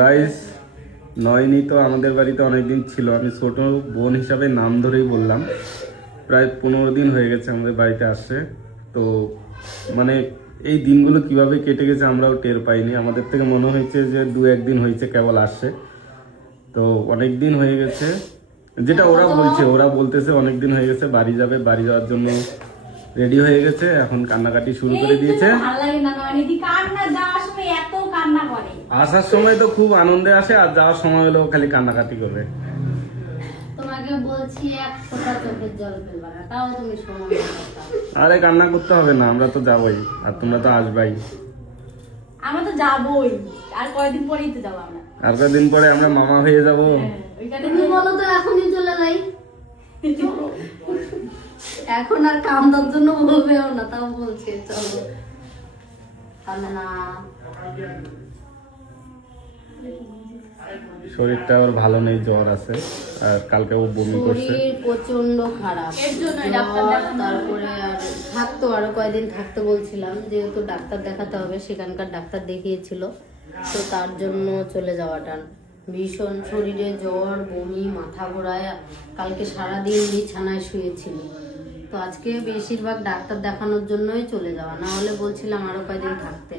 Guys, নয়নি তো আমাদের বাড়িতে অনেকদিন ছিল, আমি ছোট বোন হিসাবে নাম ধরেই বললাম। প্রায় 15 দিন হয়ে গেছে আমাদের বাড়িতে আসছে। তো মানে এই দিনগুলো কিভাবে কেটে গেছে আমরাও টের পাইনি। আমাদের থেকে মনে হয়েছে যে 2-1 দিন হয়েছে কেবল আসছে। তো অনেক দিন হয়ে গেছে, যেটা ওরা বলতেছে অনেক দিন হয়ে গেছে বাড়ি যাবে, বাড়ি যাওয়ার জন্য রেডি হয়ে গেছে, এখন কান্নাকাটি শুরু করে দিয়েছে। আসার সময় তো খুব আনন্দে আসে, আর যাওয়ার সময় হলেও খালি কান্নাকাটি করবে। তোমাকে বলছি এক ফোঁটা চোখের জল ফেলবা না, তাও তুমি সময় আরে কান্না করতে হবে না, আমরা তো যাবোই, আর তোমরা তো আসবাই। আমরা তো যাবোই, আর কয়দিন পরেই তো যাবো আমরা। আর কয়েকদিন পরে আমরা মামা হয়ে যাবো। তুমি বলো তো এখনই চলে যাই। এখন আর কান্দার জন্য বলবেও না, তাও বলছে চলো। কান্না না, শরীরটা ওর ভালো নেই, জ্বর আছে, আর কালকে ও বমি করছে। শরীর প্রচন্ড খারাপ, এর জন্যই ডাক্তার জ্বর, দেখানো। তারপরে আর থাকতো, আরো কয়েকদিন থাকতে বলছিলাম, যেহেতু ডাক্তার দেখাতে হবে, সেখানকার ডাক্তার দেখিয়েছিল, তো তার জন্য চলে যাওয়াটা। ভীষণ শরীরে জ্বর, বমি, মাথা ঘোরায়, কালকে সারাদিন বিছানায় শুয়েছিল। তো আজকে বেশিরভাগ ডাক্তার দেখানোর জন্যই চলে যাওয়া, না হলে বলছিলাম আরো কয়েকদিন থাকতে।